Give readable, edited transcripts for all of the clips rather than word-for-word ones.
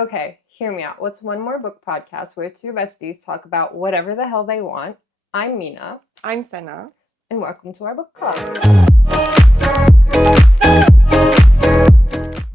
Okay, hear me out. What's one more book podcast where two besties talk about whatever the hell they want? I'm Mina. I'm Senna. And welcome to our book club.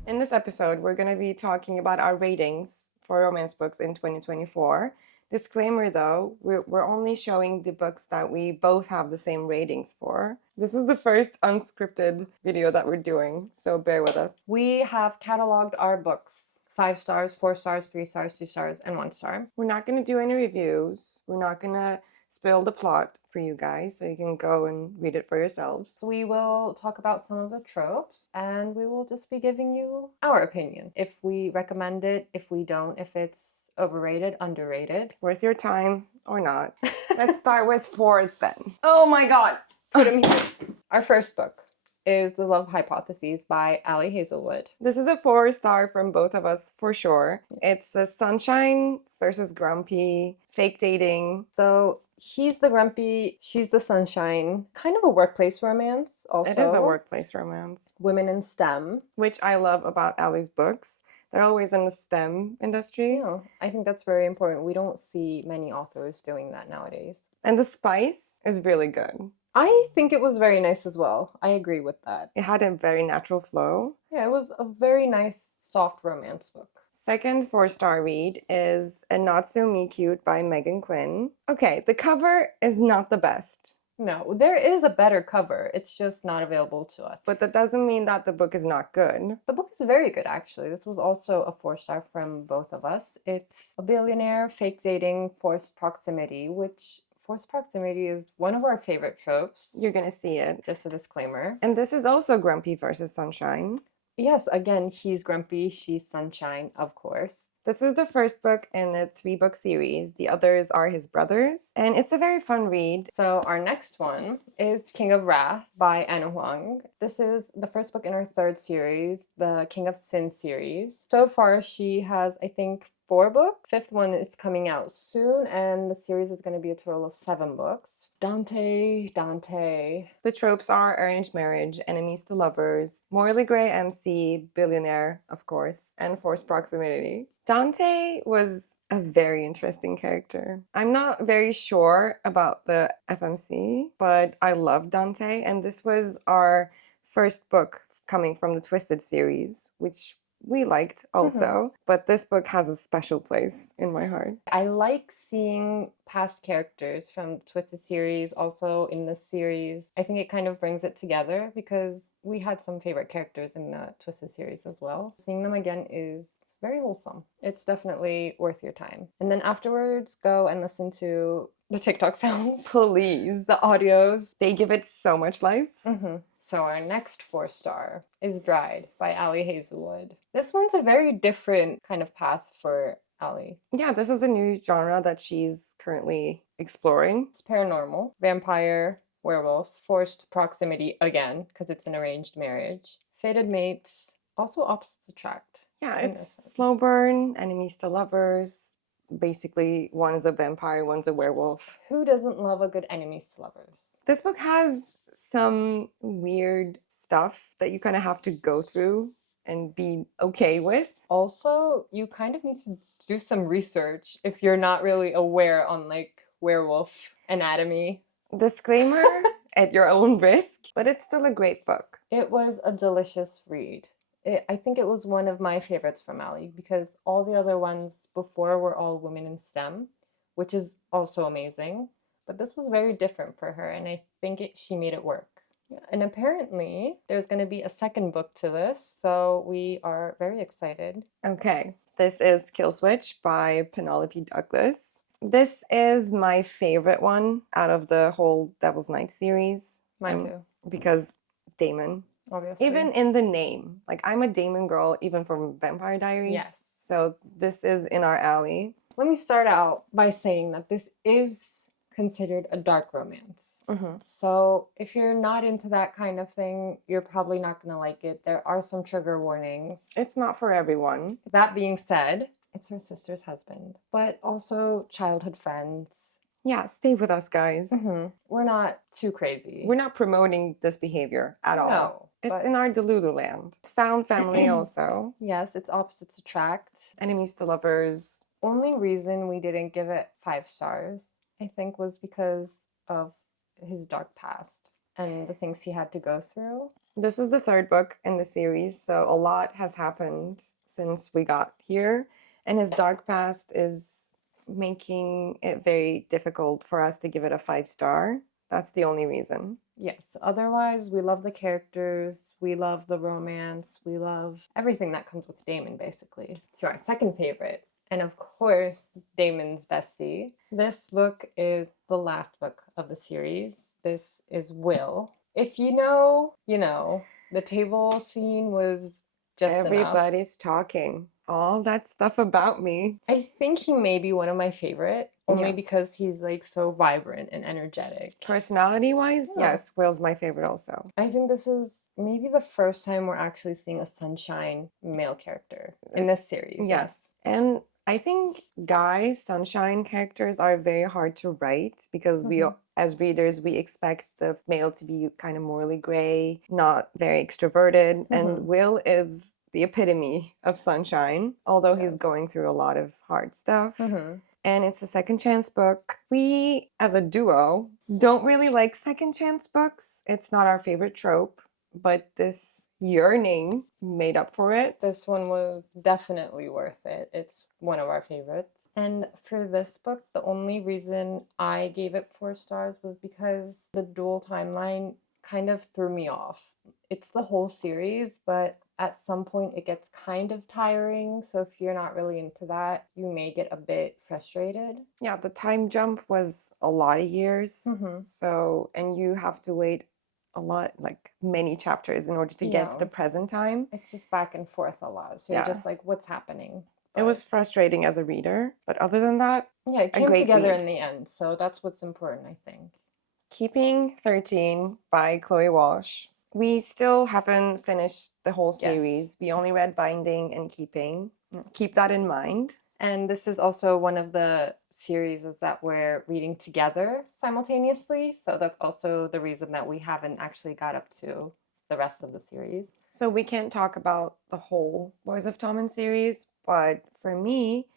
In this episode, we're going to be talking about our ratings for romance books in 2024. Disclaimer though, we're only showing the books that we both have the same ratings for. This is the first unscripted video that we're doing, so bear with us. We have cataloged our books. 5 stars, 4 stars, 3 stars, 2 stars, and 1 star. We're not going to do any reviews. We're not going to spill the plot for you guys, so you can go and read it for yourselves. So we will talk about some of the tropes, and we will just be giving you our opinion. If we recommend it, if we don't, if it's overrated, underrated. Worth your time or not. Let's start with fours then. Oh my god! Put 'em here. Our first book is The Love Hypothesis by Ali Hazelwood. This is a 4-star from both of us for sure. It's a sunshine versus grumpy, fake dating. So he's the grumpy, she's the sunshine. Kind of a workplace romance also. It is a workplace romance. Women in STEM. Which I love about Ali's books. They're always in the STEM industry. Yeah, I think that's very important. We don't see many authors doing that nowadays. And the spice is really good. I think it was very nice as well. I agree with that. It had a very natural flow. Yeah, it was a very nice, soft romance book. Second 4-star read is A Not So Me Cute by Megan Quinn. Okay, the cover is not the best. No, there is a better cover. It's just not available to us. But that doesn't mean that the book is not good. The book is very good, actually. This was also a 4-star from both of us. It's a billionaire, fake dating, forced proximity, which forced proximity is one of our favorite tropes. You're gonna see it. Just a disclaimer. And this is also grumpy versus sunshine. Yes, again, he's grumpy, she's sunshine, of course. This is the first book in a 3-book series. The others are his brothers, and it's a very fun read. So our next one is King of Wrath by Anna Huang. This is the first book in our 3rd series, the King of Sin series. So far, she has, I think, 4 books. 5th one is coming out soon, and the series is going to be a total of 7 books. Dante. The tropes are arranged marriage, enemies to lovers, morally gray MC, billionaire, of course, and forced proximity. Dante was a very interesting character. I'm not very sure about the FMC, but I love Dante, and this was our first book coming from the Twisted series, which we liked also, but this book has a special place in my heart. I like seeing past characters from the Twisted series also in this series. I think it kind of brings it together because we had some favorite characters in the Twisted series as well. Seeing them again is very wholesome. It's definitely worth your time. And then afterwards, go and listen to the TikTok sounds. Please. The audios. They give it so much life. So our next 4-star is Bride by Ali Hazelwood. This one's a very different kind of path for Ali. Yeah, this is a new genre that she's currently exploring. It's paranormal, vampire, werewolf, forced proximity again, because it's an arranged marriage, fated mates, also opposites attract. Yeah, it's slow burn, enemies to lovers. Basically, one's a vampire, one's a werewolf. Who doesn't love a good enemies to lovers? This book has some weird stuff that you kind of have to go through and be okay with. Also, you kind of need to do some research if you're not really aware on like werewolf anatomy. Disclaimer at your own risk, but it's still a great book. It was a delicious read. I think it was one of my favorites from Ali because all the other ones before were all women in STEM, which is also amazing. But this was very different for her, and I think she made it work. Yeah. And apparently, there's going to be a second book to this, so we are very excited. Okay, this is Kill Switch by Penelope Douglas. This is my favorite one out of the whole Devil's Night series. Mine too. Because Damon. Obviously. Even in the name. Like, I'm a Damon girl, even from Vampire Diaries. Yes. So this is in our alley. Let me start out by saying that this is considered a dark romance. So if you're not into that kind of thing, you're probably not going to like it. There are some trigger warnings. It's not for everyone. That being said, it's her sister's husband, but also childhood friends. Yeah, stay with us, guys. We're not too crazy. We're not promoting this behavior at all. No. It's but in our Delulu land. It's found family also. yes, it's opposites attract. Enemies to lovers. Only reason we didn't give it 5 stars, I think, was because of his dark past and the things he had to go through. This is the third book in the series, so a lot has happened since we got here. And his dark past is making it very difficult for us to give it a 5 star. That's the only reason. Yes, otherwise, we love the characters, we love the romance, we love everything that comes with Damon, basically. So, our second favorite, and of course, Damon's bestie. This book is the last book of the series. This is Will. If you know, you know. The table scene was just enough. Everybody's talking all that stuff about me. I think he may be one of my favorite, only Yeah. because he's like so vibrant and energetic. Personality wise, Yeah. yes, Will's my favorite also. I think this is maybe the first time we're actually seeing a sunshine male character in this series. Yes. And I think guy sunshine characters are very hard to write because we, Mhm. as readers, we expect the male to be kind of morally gray, not very extroverted. And Mhm. Will is the epitome of sunshine, although he's Yes. going through a lot of hard stuff. Mhm. And it's a second chance book. We, as a duo, don't really like second chance books. It's not our favorite trope, but this yearning made up for it. This one was definitely worth it. It's one of our favorites. And for this book, the only reason I gave it 4 stars was because the dual timeline kind of threw me off. It's the whole series, but at some point it gets kind of tiring. So if you're not really into that, you may get a bit frustrated. Yeah, the time jump was a lot of years. Mm-hmm. So, and you have to wait a lot, like many chapters in order to get to the Yeah. present time. It's just back and forth a lot. So Yeah. you're just like, what's happening? It was frustrating as a reader, but other than that, Yeah, it a came great together read. in the end. So that's what's important, I think. Keeping 13 by Chloe Walsh. We still haven't finished the whole Yes. series. We only read Binding and Keeping. Keep that in mind. And this is also one of the series that we're reading together simultaneously. So that's also the reason that we haven't actually got up to the rest of the series. So we can't talk about the whole Boys of Tommen series, but for me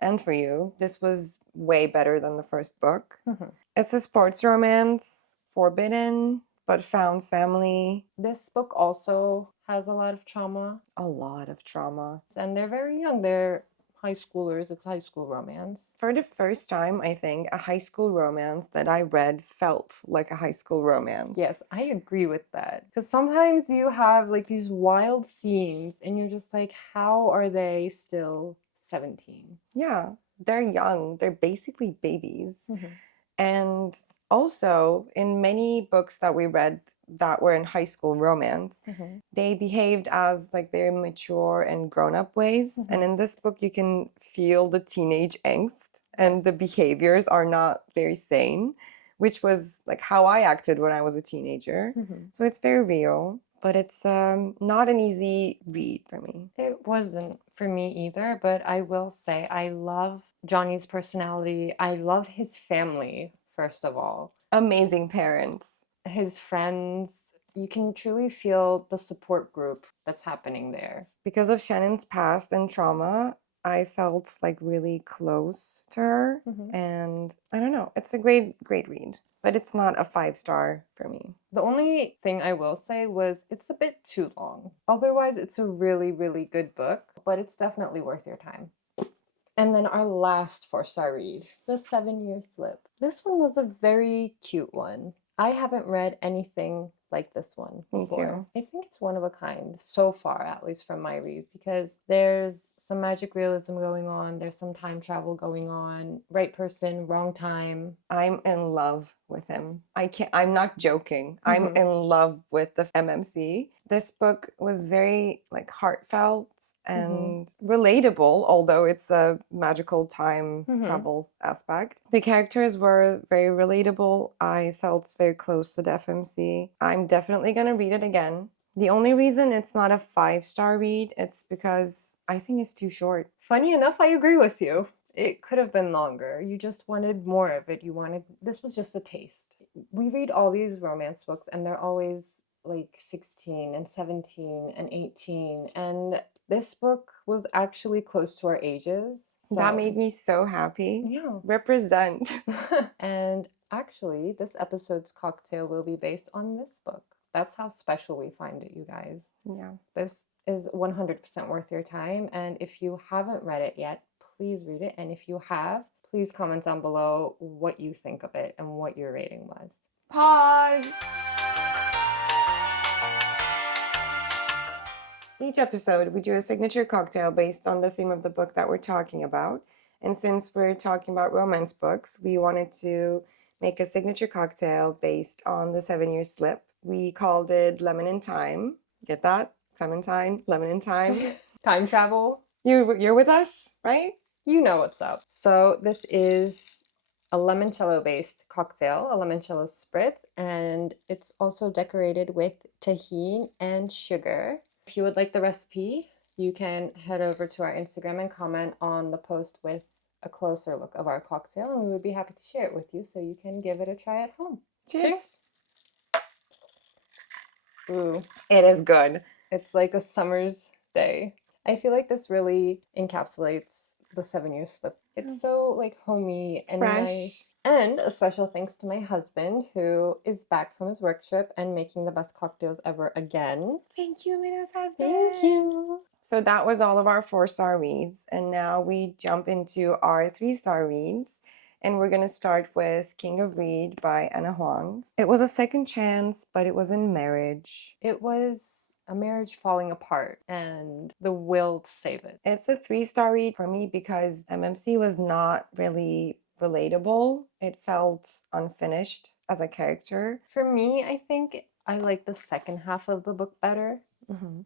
and for you, this was way better than the first book. Mhm. It's a sports romance, forbidden, but found family. This book also has a lot of trauma, A lot of trauma. and they're very young. They're high schoolers. It's high school romance. For the first time, I think, a high school romance that I read felt like a high school romance. Yes, I agree with that. Because sometimes you have like these wild scenes, and you're just like, how are they still 17? Yeah, they're young. They're basically babies. Mhm. And also, in many books that we read that were in high school romance, Mhm. they behaved as like very mature and grown up ways. And in this book, you can feel the teenage angst, and the behaviors are not very sane, which was like how I acted when I was a teenager. Mhm. So it's very real, but it's not an easy read for me. It wasn't for me either, but I will say I love Johnny's personality. I love his family, first of all. Amazing parents. His friends, you can truly feel the support group that's happening there. Because of Shannon's past and trauma, I felt like really close to her. Mhm. And I don't know, it's a great read, but it's not a 5 star for me. The only thing I will say was it's a bit too long. Otherwise, it's a really, really good book, but it's definitely worth your time. And then our last 4-star read, The 7-Year Slip. This one was a very cute one. I haven't read anything like this one Me before. too. I think it's one of a kind so far, at least from my reads, because there's some magic realism going on, there's some time travel going on, right person, wrong time. I'm in love with him. I'm not joking. I'm in love with the MMC. This book was very like heartfelt and relatable, although it's a magical time travel aspect. The characters were very relatable. I felt very close to the FMC. I'm definitely gonna read it again. The only reason it's not a 5-star read, it's because I think it's too short. Funny enough, I agree with you. It could have been longer. You just wanted more of it. This was just a taste. We read all these romance books and they're always like 16 and 17 and 18, and this book was actually close to our ages. That made me so happy. Yeah. Represent. And actually, this episode's cocktail will be based on this book. That's how special we find it, you guys. Yeah. This is 100% worth your time. And if you haven't read it yet, please read it. And if you have, please comment down below what you think of it and what your rating was. Pause. Each episode, we do a signature cocktail based on the theme of the book that we're talking about. And since we're talking about romance books, we wanted to make a signature cocktail based on the 7-Year Slip. We called it Lemon and Thyme. Get that? Clementine, lemon and thyme. Time travel. You're with us, right? You know what's up. So this is a limoncello based cocktail, a limoncello spritz, and it's also decorated with tahini and sugar. If you would like the recipe, you can head over to our Instagram and comment on the post with a closer look of our cocktail, and we would be happy to share it with you so you can give it a try at home. Cheers. Ooh, it is good. It's like a summer's day. I feel like this really encapsulates the 7-Year Slip. It's so like homey and fresh. Nice. And a special thanks to my husband, who is back from his work trip and making the best cocktails ever again. Thank you, Mina's husband. Thank you. So that was all of our 4-star reads, and now we jump into our 3-star reads. And we're going to start with King of Reed by Anna Huang. It was a second chance, but it was in marriage. It was a marriage falling apart and the will to save it. It's a 3-star read for me because MMC was not really relatable. It felt unfinished as a character. For me, I think I like the second half of the book better.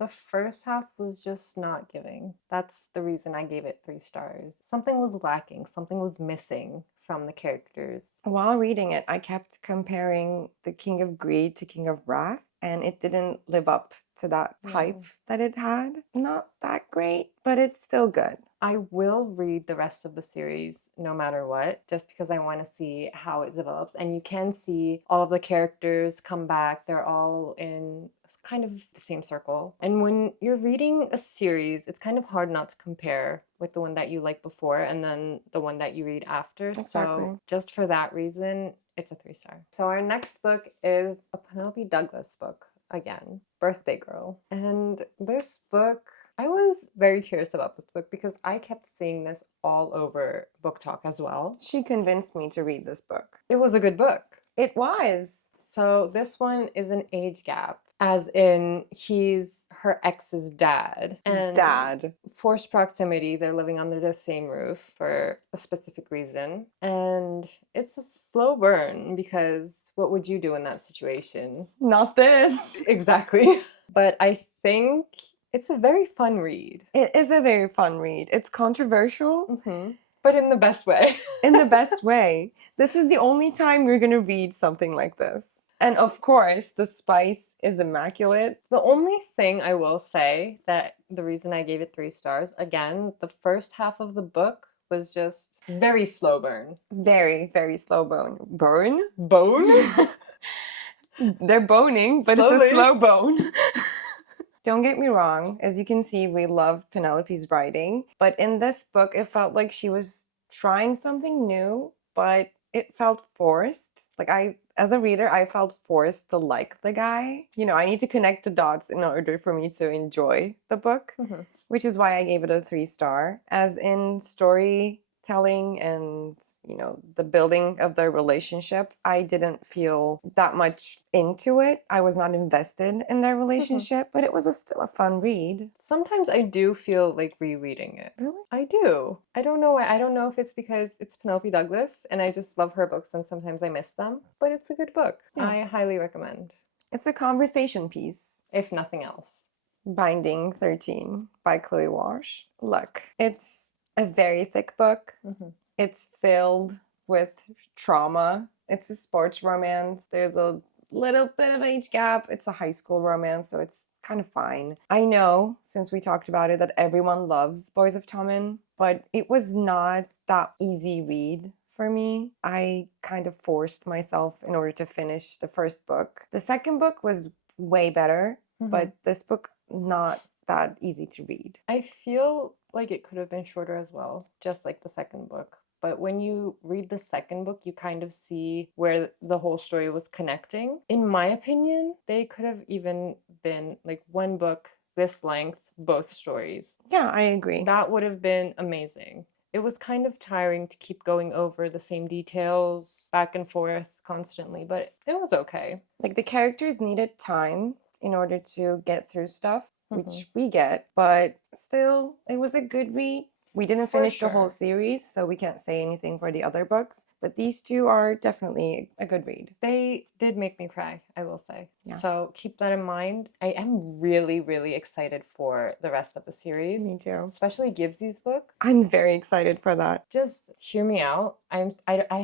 The first half was just not giving. That's the reason I gave it 3 stars. Something was lacking. Something was missing from the characters. While reading it, I kept comparing the King of Greed to King of Wrath, and it didn't live up to that hype that it had. Not that great, but it's still good. I will read the rest of the series no matter what, just because I want to see how it develops. And you can see all of the characters come back. They're all in kind of the same circle. And when you're reading a series, it's kind of hard not to compare with the one that you liked before and then the one that you read after. Exactly. So just for that reason, it's a 3-star. So our next book is a Penelope Douglas book. Again, Birthday Girl. And this book, I was very curious about this book because I kept seeing this all over BookTok as well. She convinced me to read this book. It was a good book. It was. So this one is an age gap, as in he's her ex's dad. And Dad. Forced proximity, they're living under the same roof for a specific reason. And it's a slow burn because what would you do in that situation? Not this. Exactly. But I think it's a very fun read. It is a very fun read. It's controversial. But in the best way. In the best way. This is the only time you're going to read something like this. And of course, the spice is immaculate. The only thing I will say that the reason I gave it 3 stars, again, the first half of the book was just very slow burn. Very, very slow bone. Burn? Bone? They're boning, but Slowly. it's a slow bone. Don't get me wrong, as you can see, we love Penelope's writing, but in this book, it felt like she was trying something new, but it felt forced. Like as a reader, I felt forced to like the guy. You know, I need to connect the dots in order for me to enjoy the book, which is why I gave it a 3-star. As in storytelling and, you know, the building of their relationship, I didn't feel that much into it. I was not invested in their relationship, but it was still a fun read. Sometimes I do feel like rereading it. Really? I do. I don't know why. I don't know if it's because it's Penelope Douglas and I just love her books and sometimes I miss them, but it's a good book. Yeah. I highly recommend. It's a conversation piece. If nothing else. Binding 13 by Chloe Walsh. Look, it's a very thick book. It's filled with trauma. It's a sports romance. There's a little bit of age gap. It's a high school romance, so it's kind of fine. I know, since we talked about it, that everyone loves Boys of Tommen, but it was not that easy read for me. I kind of forced myself in order to finish the first book. The second book was way better, Mhm. but this book not that easy to read. I feel like it could have been shorter as well, just like the second book. But when you read the second book, you kind of see where the whole story was connecting. In my opinion, they could have even been like one book this length, both stories. Yeah, I agree. That would have been amazing. It was kind of tiring to keep going over the same details back and forth constantly, but it was okay. Like the characters needed time in order to get through stuff, Mhm. which we get, but still, it was a good read. We didn't For finish the whole sure. series, so we can't say anything for the other books, but these two are definitely a good read. They did make me cry, I will say. Yeah. So keep that in mind. I am really, really excited for the rest of the series, Me too. especially Gibbsy's book. I'm very excited for that. Just hear me out. I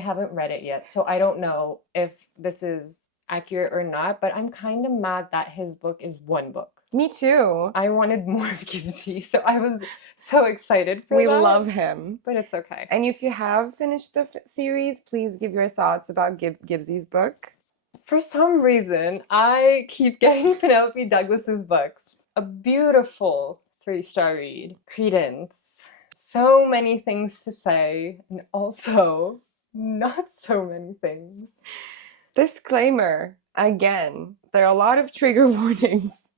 haven't read it yet, so I don't know if this is accurate or not, but I'm kind of mad that his book is one book. Me too. I wanted more of Gibbsy, so I was so excited for We that. love him. But it's okay. And if you have finished the series, please give your thoughts about Gibbsy's book. For some reason, I keep getting Penelope Douglas's books. A beautiful 3-star read. Credence. So many things to say, and also not so many things. Disclaimer, again, there are a lot of trigger warnings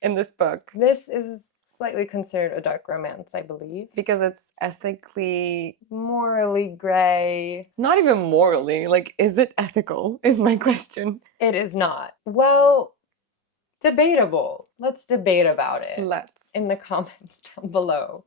in this book. This is slightly considered a dark romance, I believe. Because it's ethically, Morally gray. not even morally, like, is it ethical, is my question. It is not. Well, debatable. Let's debate about it Let's. in the comments down below.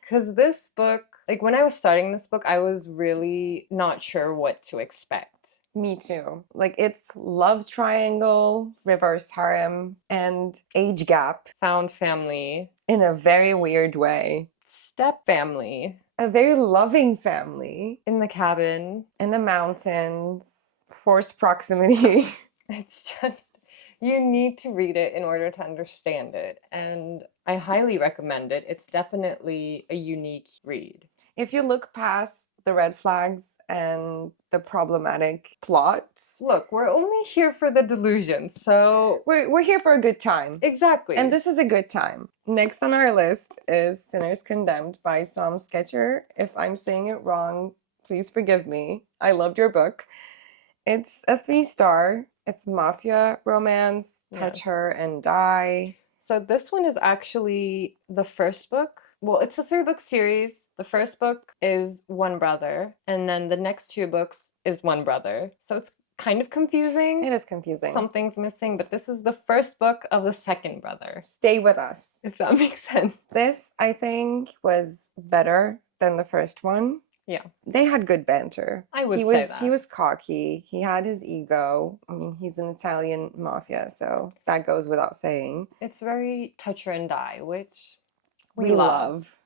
Because this book, like when I was starting this book, I was really not sure what to expect. Me too. Like, it's love triangle, reverse harem, and age gap Found family, in a very weird way. step family, A very loving family in the cabin, in the mountains, forced proximity. It's just, you need to read it in order to understand it. And I highly recommend it. It's definitely a unique read. If you look past the red flags and the problematic plots, Look, we're only here for the delusion, so we're here for a good time. exactly. And this is a good time. Next on our list is Sinners Condemned by Sam Sketcher. If I'm saying it wrong, please forgive me. I loved your book. It's a 3-star. It's mafia romance, touch Yes. her and die. So this one is actually the first book. Well, it's a 3-book series. The first book is one brother, and then the next 2 books is one brother. So it's kind of confusing. It is confusing. Something's missing, but this is the first book of the second brother, Stay with us. if that makes sense. This, I think, was better than the first one. Yeah. They had good banter. I would he say was, that. He was cocky. He had his ego. I mean, he's an Italian mafia, so that goes without saying. It's very touch her and die, which We love.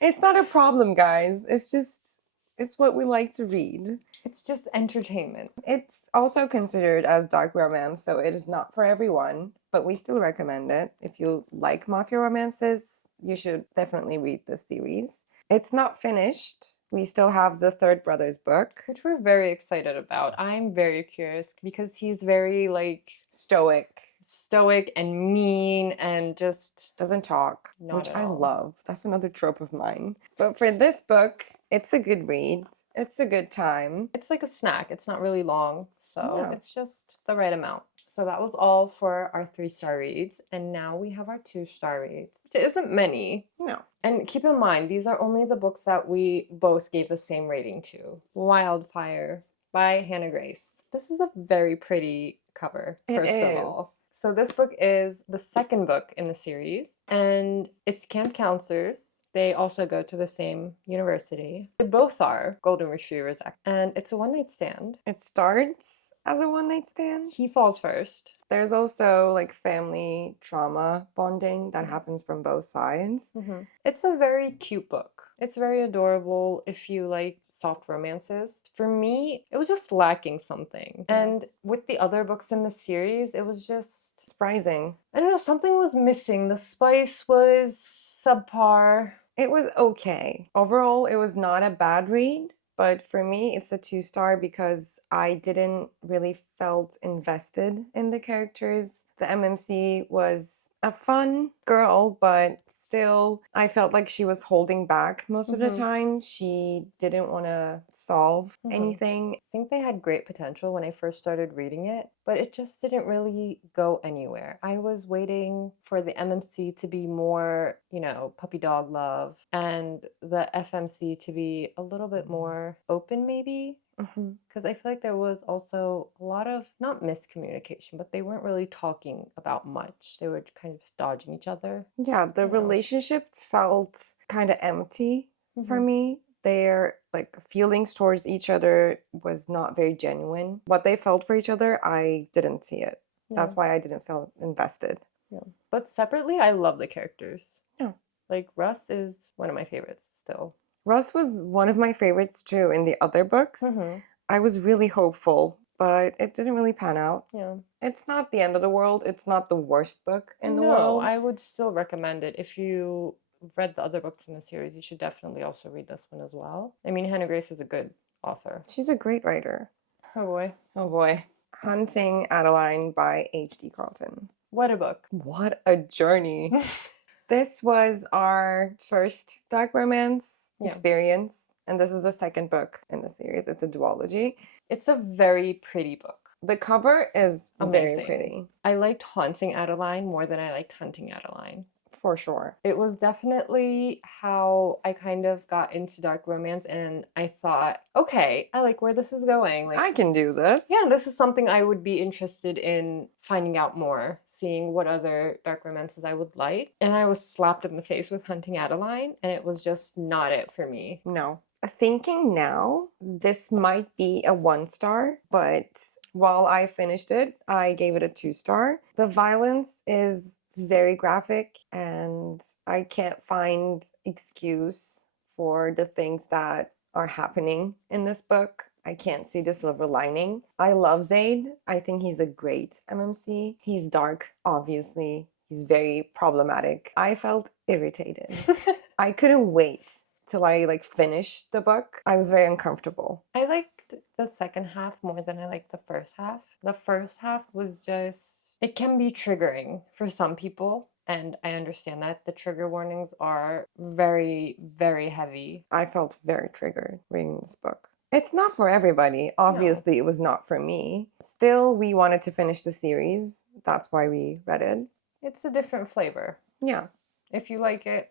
It's not a problem, guys. It's what we like to read. It's just entertainment. It's also considered as dark romance, so it is not for everyone, but we still recommend it. If you like mafia romances, you should definitely read this series. It's not finished. We still have the third brother's book, which we're very excited about. I'm very curious because he's very like stoic and mean and just doesn't talk, not which at I all. love. That's another trope of mine. But for this book, it's a good read. It's a good time. It's like a snack. It's not really long, so Yeah. it's just the right amount. So that was all for our 3-star reads, and now we have our 2-star reads, which isn't many. No. And keep in mind, these are only the books that we both gave the same rating to. Wildfire by Hannah Grace. This is a very pretty cover, first of all. So this book is the second book in the series, and it's camp counselors. They also go to the same university. They both are golden retrievers, and it's a one-night stand. It starts as a one-night stand. He falls first. There's also like family trauma bonding that happens from both sides. It's a very cute book. It's very adorable if you like soft romances. For me, it was just lacking something. And with the other books in the series, it was just surprising. I don't know, something was missing. The spice was subpar. It was okay. Overall, it was not a bad read. but for me, it's a 2-star because I didn't really felt invested in the characters. The MMC was a fun girl, but still, I felt like she was holding back most of the Mm-hmm. time. She didn't want to solve Mm-hmm. anything. I think they had great potential when I first started reading it, but it just didn't really go anywhere. I was waiting for the MMC to be more, puppy dog love, and the FMC to be a little bit more open, maybe. Mhm. Because I feel like there was also a lot of, not miscommunication, but they weren't really talking about much. They were kind of dodging each other. Yeah, I the don't know. relationship felt kind of empty for Mm-hmm. me. Their like feelings towards each other was not very genuine. What they felt for each other, I didn't see it. Yeah, That's why I didn't feel invested. yeah. But separately, I love the characters. Yeah. Like, Russ is one of my favorites still. Russ was one of my favorites too in the other books. Mm-hmm. I was really hopeful, but it didn't really pan out. Yeah. It's not the end of the world. It's not the worst book in the No, world. I would still recommend it. If you read the other books in the series, you should definitely also read this one as well. I mean, Hannah Grace is a good author. She's a great writer. Oh boy. Oh boy. Hunting Adeline by H.D. Carlton. What a book. What a journey. This was our first dark romance Yeah. experience, and this is the second book in the series. It's a duology. It's a very pretty book. The cover is very Amazing. pretty, I liked Haunting Adeline more than I liked Hunting Adeline. for sure. It was definitely how I kind of got into dark romance, and I thought, okay, I like where this is going. Like, I can do this. yeah, this is something I would be interested in finding out more, seeing what other dark romances I would like. And I was slapped in the face with Hunting Adeline, and it was just not it for me. No. Thinking now, this might be a 1-star, but while I finished it, I gave it a 2-star. The violence is very graphic, and I can't find excuse for the things that are happening in this book. I can't see the silver lining. I love Zaid. I think he's a great MMC. He's dark, obviously. He's very problematic. I felt irritated. I couldn't wait till I finished the book. I was very uncomfortable. I liked the second half more than I liked the first half. The first half was just, it can be triggering for some people. And I understand that the trigger warnings are very, very heavy. I felt very triggered reading this book. It's not for everybody. Obviously, it was not for me. Still, we wanted to finish the series. That's why we read it. It's a different flavor. Yeah. If you like it,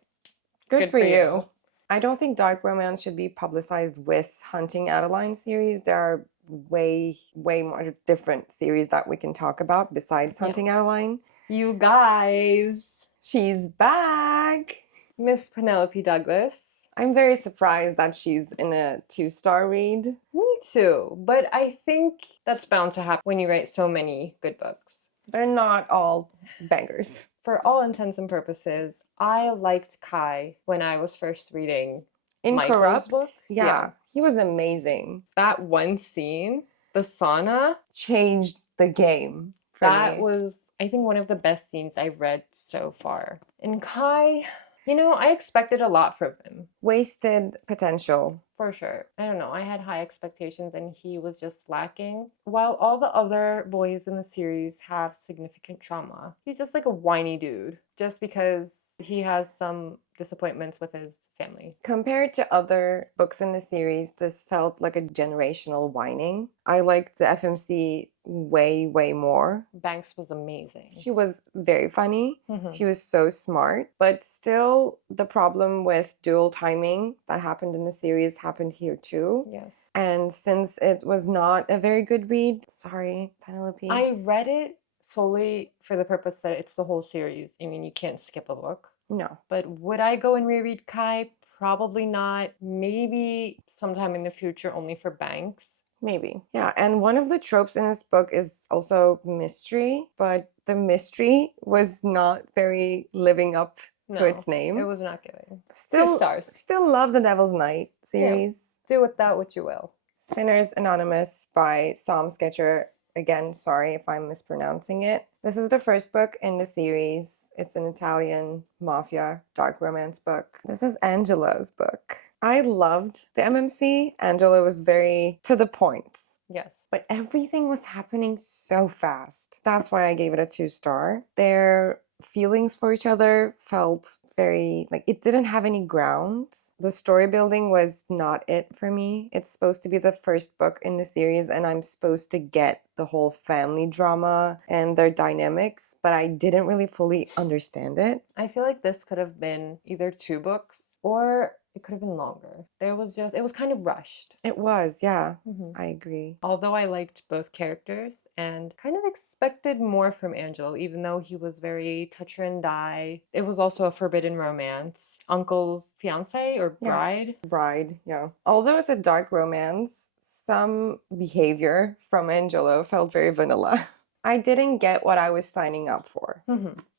Good for you. I don't think dark romance should be publicized with Hunting Adeline series. There are way more different series that we can talk about besides Hunting Adeline. You guys, She's back. Miss Penelope Douglas. I'm very surprised that she's in a 2-star read. Me too, but I think that's bound to happen when you write so many good books. They're not all bangers. For all intents and purposes, I liked Kai when I was first reading Michael's Incorrupt. book. Yeah, he was amazing. That one scene, the sauna, Changed the game for that me. was, I think, one of the best scenes I've read so far. And Kai, I expected a lot from him. Wasted potential. For sure. I don't know. I had high expectations and he was just lacking. While all the other boys in the series have significant trauma, he's just like a whiny dude just because he has some disappointments with his family. Compared to other books in the series, this felt like a generational whining. I liked the FMC way more. Banks was amazing. She was very funny. Mhm. She was so smart, but still the problem with dual timing that happened in the series happened here too. Yes. And since it was not a very good read, sorry, Penelope. I read it solely for the purpose that it's the whole series. I mean, you can't skip a book. No. But would I go and reread Kai? Probably not. Maybe sometime in the future, only for Banks. Maybe. Yeah, and one of the tropes in this book is also mystery, but the mystery was not very living up to its name. It was not giving. Still, 2 stars. Still love the Devil's Night series. Do with that what you will. Sinners Anonymous by Psalm Sketcher. Again, sorry if I'm mispronouncing it. This is the first book in the series. It's an Italian mafia dark romance book. This is Angelo's book. I loved the MMC. Angela was very to the point. Yes. But everything was happening so fast. That's why I gave it a 2 star. Their feelings for each other felt very like it didn't have any grounds. The story building was not it for me. It's supposed to be the first book in the series, and I'm supposed to get the whole family drama and their dynamics, but I didn't really fully understand it. I feel like this could have been either 2 books or it could have been longer. It was kind of rushed. It was, yeah. Mhm. I agree. Although I liked both characters and kind of expected more from Angelo, even though he was very touch her and die. It was also a forbidden romance. Uncle's fiance or Yeah. bride. Bride, yeah. Although it's a dark romance, some behavior from Angelo felt very vanilla. I didn't get what I was signing up for.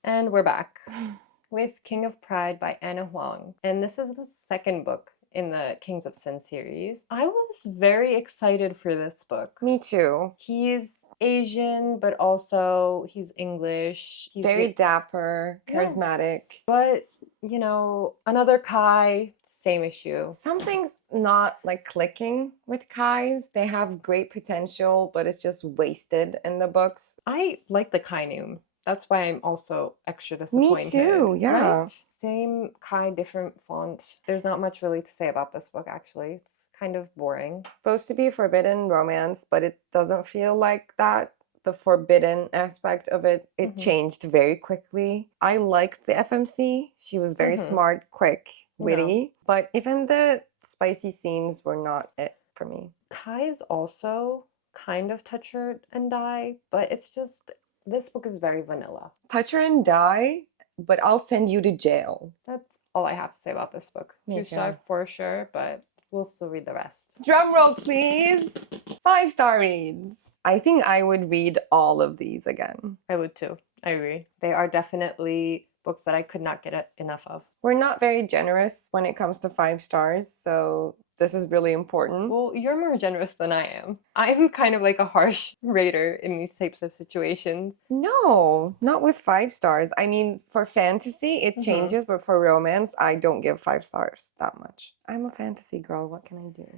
And we're back with King of Pride by Anna Huang. And this is the second book in the Kings of Sin series. I was very excited for this book. Me too. He's Asian, but also he's English. He's Very dapper, charismatic. But, you know, another Kai, same issue. Something's not like clicking with Kais. They have great potential, but it's just wasted in the books. I like the Kai name. That's why I'm also extra Me disappointed. too, yeah. Right? Same Kai, different font. There's not much really to say about this book, actually. It's kind of boring. Supposed to be forbidden romance, but it doesn't feel like that. The forbidden aspect of it, it changed very quickly. I liked the FMC. She was very smart, quick, witty. But even the spicy scenes were not it for me. Kai is also kind of touch her and die, but it's just, this book is very vanilla. Touch her and die, but I'll send you to jail. That's all I have to say about this book. Me 2 star too. for sure, but we'll still read the rest. Drum roll, please. 5-star reads. I think I would read all of these again. I would too. I agree. They are definitely books that I could not get enough of. We're not very generous when it comes to 5 stars, so this is really important. Well, you're more generous than I am. I'm kind of like a harsh rater in these types of situations. No, not with 5 stars. I mean, for fantasy, it changes, but for romance, I don't give 5 stars that much. I'm a fantasy girl. What can I do?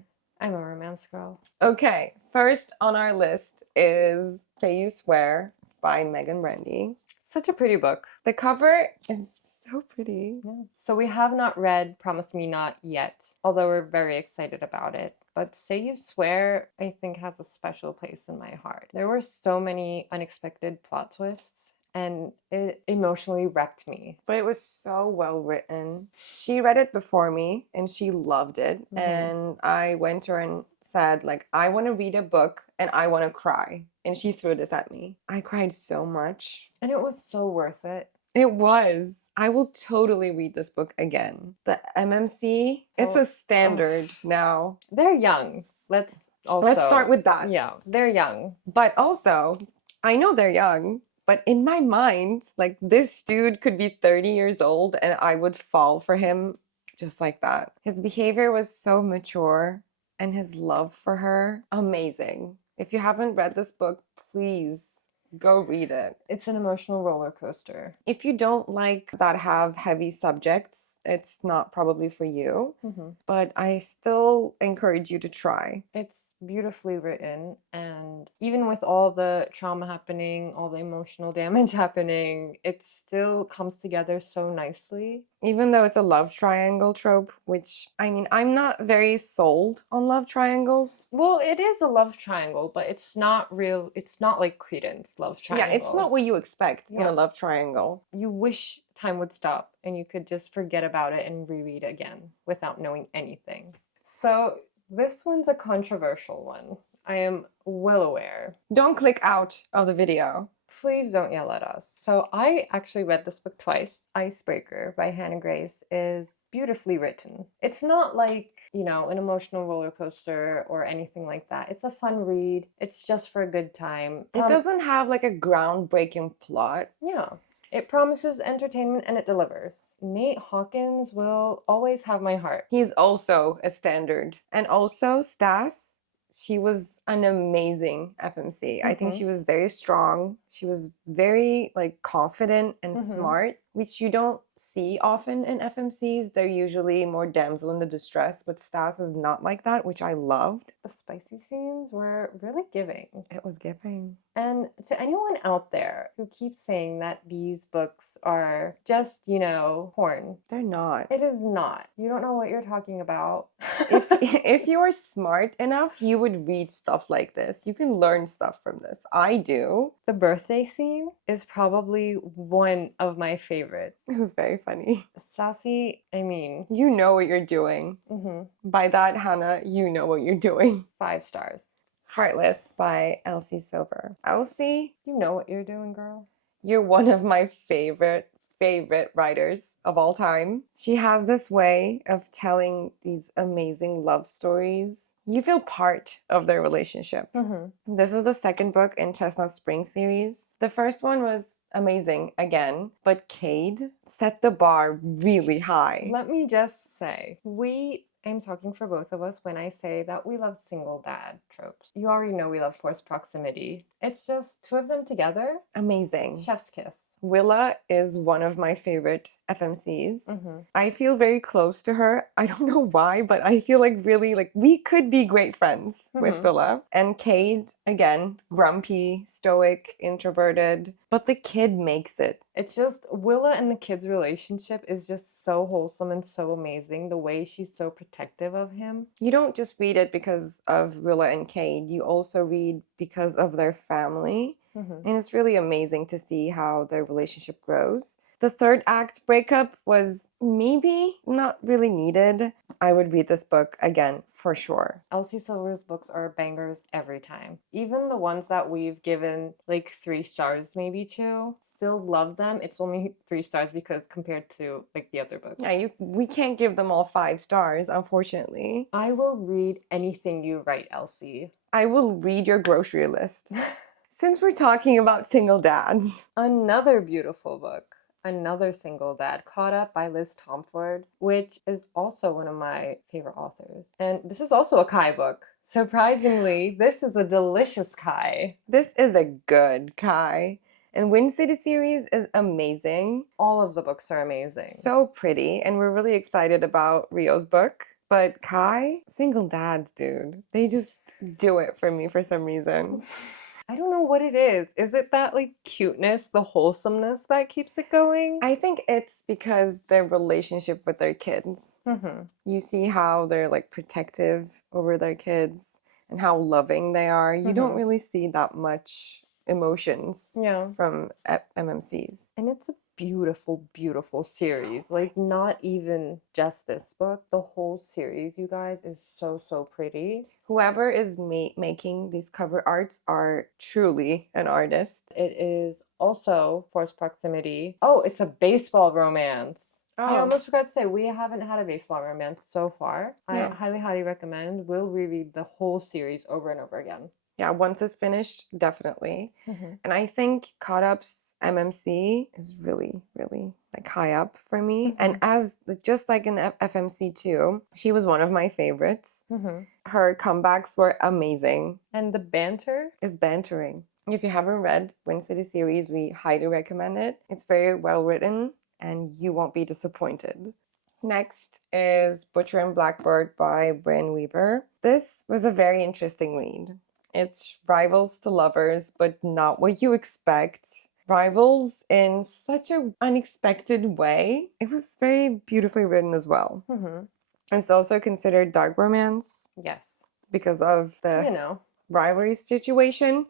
I'm a romance girl. Okay, first on our list is Say You Swear by Megan Brandy. Such a pretty book. The cover is so pretty. Yeah. So we have not read Promise Me Not yet, although we're very excited about it. But Say You Swear, I think, has a special place in my heart. There were so many unexpected plot twists, and it emotionally wrecked me. But it was so well written. She read it before me, and she loved it. And I went to her and said, like, I want to read a book, and I want to cry. And she threw this at me. I cried so much. And it was so worth it. It was. I will totally read this book again. The MMC, it's a standard now. They're young. Let's start with that. Yeah, they're young. But also, I know they're young, but in my mind, like, this dude could be 30 years old and I would fall for him just like that. His behavior was so mature and his love for her, amazing. If you haven't read this book, please go read it. It's an emotional roller coaster. If you don't like that have heavy subjects, it's not probably for you, but I still encourage you to try. It's beautifully written, and even with all the trauma happening, all the emotional damage happening, it still comes together so nicely. Even though it's a love triangle trope, which, I mean, I'm not very sold on love triangles. Well, it is a love triangle, but it's not real. It's not like Credence love triangle. Yeah, it's not what you expect in a love triangle. You wish time would stop and you could just forget about it and reread again without knowing anything. So this one's a controversial one. I am well aware. Don't click out of the video. Please don't yell at us. So I actually read this book twice. Icebreaker by Hannah Grace is beautifully written. It's not like, you know, an emotional roller coaster or anything like that. It's a fun read. It's just for a good time. It doesn't have like a groundbreaking plot. Yeah. It promises entertainment and it delivers. Nate Hawkins will always have my heart. He's also a standard. And also Stas, she was an amazing FMC. I think she was very strong. She was very like confident and smart, which you don't see often in FMCs. They're usually more damsel in the distress, but Stas is not like that, which I loved. The spicy scenes were really giving. It was giving. And to anyone out there who keeps saying that these books are just, porn, They're not. it is not. You don't know what you're talking about. If you are smart enough, you would read stuff like this. You can learn stuff from this. I do. The birthday scene is probably one of my favorites. It was very funny. Sassy, I mean, You know what you're doing. By that, Hannah, you know what you're doing. 5 stars. Heartless by Elsie Silver. Elsie, You know what you're doing, girl. you're one of my favorite writers of all time. She has this way of telling these amazing love stories. You feel part of their relationship. This is the second book in Chestnut Spring series. The first one was amazing again, but Cade set the bar really high. Let me just say, I'm talking for both of us when I say that we love single dad tropes. You already know we love forced proximity. It's just 2 of them together. Amazing. Chef's kiss. Willa is one of my favorite FMCs. I feel very close to her. I don't know why, but I feel like really like we could be great friends with Willa. And Cade, again, grumpy, stoic, introverted, but the kid makes it. It's just Willa and the kid's relationship is just so wholesome and so amazing. The way she's so protective of him. You don't just read it because of Willa and Cade. You also read because of their family. And it's really amazing to see how their relationship grows. The third act breakup was maybe not really needed. I would read this book again for sure. Elsie Silver's books are bangers every time. Even the ones that we've given like 3 stars maybe to, still love them. It's only 3 stars because compared to like the other books. Yeah, we can't give them all 5 stars, unfortunately. I will read anything you write, Elsie. I will read your grocery list. Since we're talking about single dads. Another beautiful book. Another single dad, Caught Up by Liz Tomford, which is also one of my favorite authors. And this is also a Kai book. Surprisingly, this is a delicious Kai. This is a good Kai. And Wind City series is amazing. All of the books are amazing. So pretty. And we're really excited about Rio's book. But Kai, single dads, dude. They just do it for me for some reason. I don't know what it is. Is it that like cuteness, the wholesomeness that keeps it going? I think it's because their relationship with their kids. You see how they're like protective over their kids and how loving they are. You don't really see that much emotions from MMCs. And it's a beautiful, beautiful series. Like not even just this book. The whole series, you guys, is so, so pretty. Whoever is making these cover arts are truly an artist. It is also forced proximity. Oh, it's a baseball romance. I almost forgot to say, we haven't had a baseball romance so far. I highly, highly recommend. We'll reread the whole series over and over again. Yeah, once it's finished, definitely. And I think Caught Up's MMC is really, really like high up for me. And as just like in FMC too, she was one of my favorites. Her comebacks were amazing. And the banter is bantering. If you haven't read Wind City series, we highly recommend it. It's very well written and you won't be disappointed. Next is Butcher and Blackbird by Brynne Weaver. This was a very interesting read. It's rivals to lovers, but not what you expect. Rivals in such an unexpected way. It was very beautifully written as well. It's also considered dark romance. Yes. Because of the rivalry situation.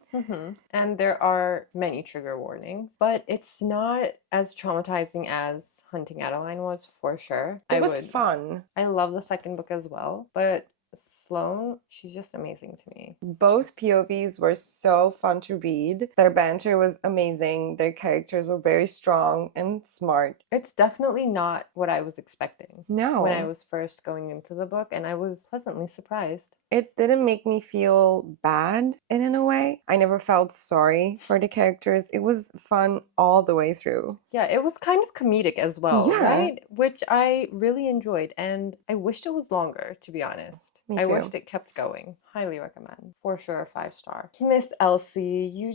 And there are many trigger warnings, but it's not as traumatizing as Hunting Adeline was for sure. It was fun. I love the second book as well, but Sloane, she's just amazing to me. Both POVs were so fun to read. Their banter was amazing. Their characters were very strong and smart. It's definitely not what I was expecting. No. When I was first going into the book, and I was pleasantly surprised. It didn't make me feel bad in a way. I never felt sorry for the characters. It was fun all the way through. Yeah, it was kind of comedic as well, right? Which I really enjoyed, and I wished it was longer, to be honest. Me too. I wished it kept going. Highly recommend. For sure, 5 star. Miss Elsie, you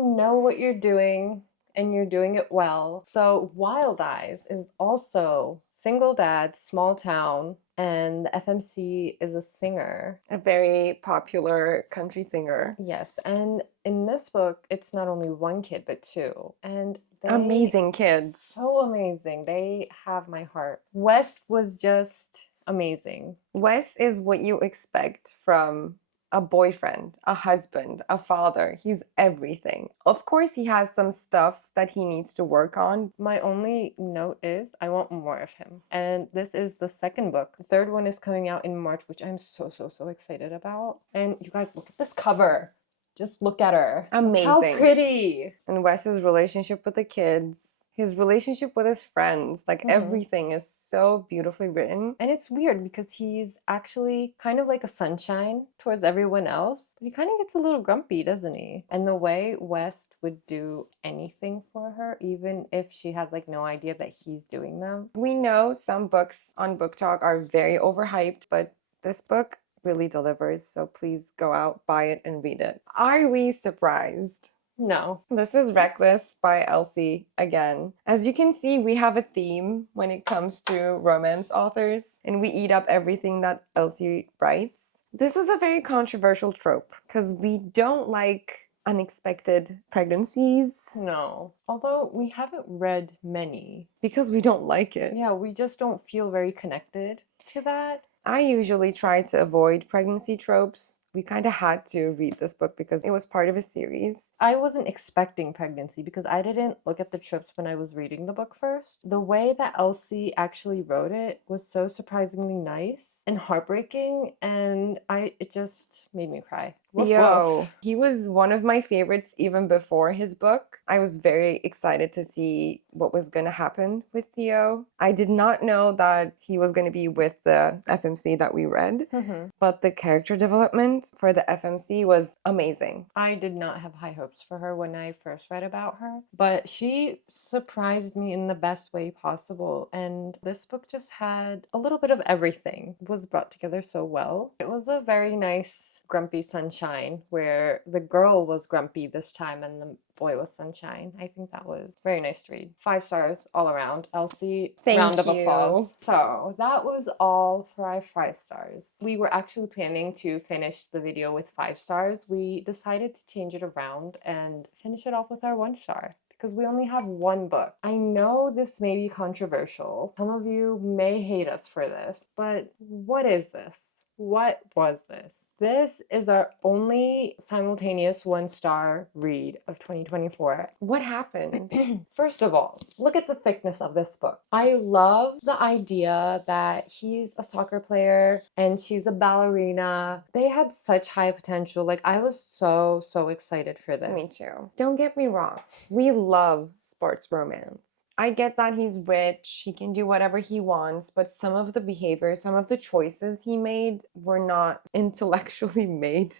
know what you're doing. and you're doing it well. So Wild Eyes is also single dad, small town, and the FMC is a singer. A very popular country singer. Yes, and in this book, it's not only one kid, but two. And they Amazing kids. so amazing. They have my heart. West was just amazing. Wes is what you expect from a boyfriend, a husband, a father. He's everything. Of course, he has some stuff that he needs to work on. My only note is I want more of him. And this is the second book. The third one is coming out in March, which I'm so excited about. And you guys, look at this cover. Just look at her. Amazing. How pretty. And Wes's relationship with the kids, his relationship with his friends, like everything is so beautifully written. And it's weird because he's actually kind of like a sunshine towards everyone else, but he kind of gets a little grumpy, doesn't he? And the way West would do anything for her, even if she has like no idea that he's doing them. We know some books on BookTok are very overhyped, but this book really delivers, so please go out, buy it, and read it. Are we surprised? No. This is Reckless by Elsie again. As you can see, we have a theme when it comes to romance authors, and we eat up everything that Elsie writes. This is a very controversial trope because we don't like unexpected pregnancies. No. Although we haven't read many. Because we don't like it. Yeah, we just don't feel very connected to that. I usually try to avoid pregnancy tropes. We kind of had to read this book because it was part of a series. I wasn't expecting pregnancy because I didn't look at the tropes when I was reading the book first. The way that Elsie actually wrote it was so surprisingly nice and heartbreaking, and it just made me cry. Woof, Theo, woof. he was one of my favorites even before his book. I was very excited to see what was going to happen with Theo. I did not know that he was going to be with the FMC that we read, but the character development for the FMC was amazing. I did not have high hopes for her when I first read about her, but she surprised me in the best way possible, and this book just had a little bit of everything. It was brought together so well. It was a very nice grumpy sunshine where the girl was grumpy this time and the boy was sunshine. I think that was very nice to read. 5 stars all around. Elsie, round of applause. So that was all for our 5 stars. We were actually planning to finish the video with 5 stars. We decided to change it around and finish it off with our 1 star, because we only have one book. I know this may be controversial. Some of you may hate us for this, but what is this? What was this? This is our only simultaneous 1-star read of 2024. What happened? First of all, look at the thickness of this book. I love the idea that he's a soccer player and she's a ballerina. They had such high potential. Like, I was so excited for this. Me too. Don't get me wrong. We love sports romance. I get that he's rich, he can do whatever he wants, but some of the behavior, some of the choices he made were not intellectually made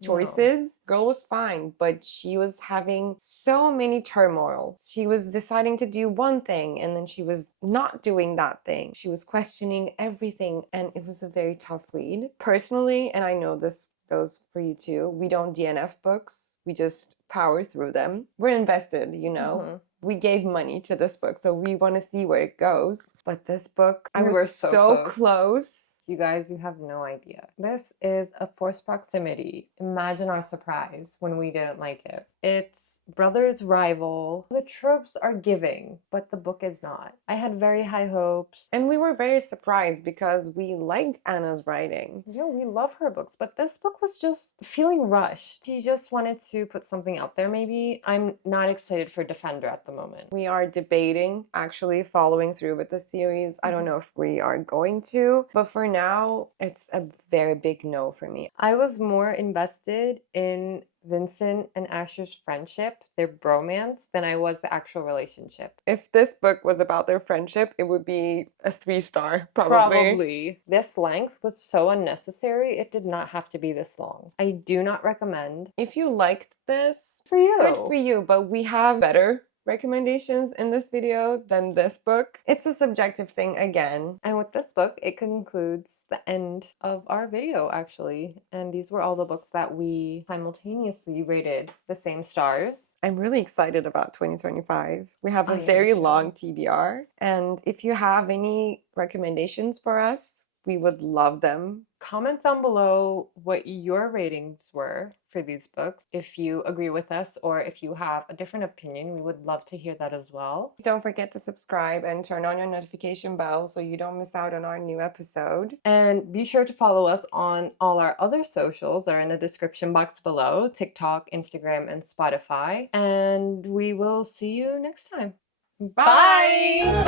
choices. No. Girl was fine, but she was having so many turmoil. She was deciding to do one thing and then she was not doing that thing. She was questioning everything, and it was a very tough read. Personally, and I know this goes for you too, we don't DNF books. We just power through them. We're invested, you know. We gave money to this book, so we want to see where it goes. But this book, I was so close. You guys, you have no idea. This is a forced proximity. Imagine our surprise when we didn't like it. It's brother's rival. The tropes are giving, but the book is not. I had very high hopes. And we were very surprised because we liked Anna's writing. Yeah, we love her books, but this book was just feeling rushed. She just wanted to put something out there, maybe. I'm not excited for Defender at the moment. We are debating actually following through with the series. I don't know if we are going to, but for now, it's a very big no for me. I was more invested in Vincent and Asher's friendship, their bromance, than I was the actual relationship. If this book was about their friendship, it would be a 3-star, probably. This length was so unnecessary. It did not have to be this long. I do not recommend. If you liked this, for you. Good for you, but we have better recommendations in this video than this book. It's a subjective thing again. And with this book, it concludes the end of our video, actually. And these were all the books that we simultaneously rated the same stars. I'm really excited about 2025. We have a I am very too. long TBR. And if you have any recommendations for us, we would love them. Comment down below what your ratings were for these books. If you agree with us or if you have a different opinion, we would love to hear that as well. Don't forget to subscribe and turn on your notification bell so you don't miss out on our new episode. And be sure to follow us on all our other socials that are in the description box below: TikTok, Instagram, and Spotify. And we will see you next time. Bye!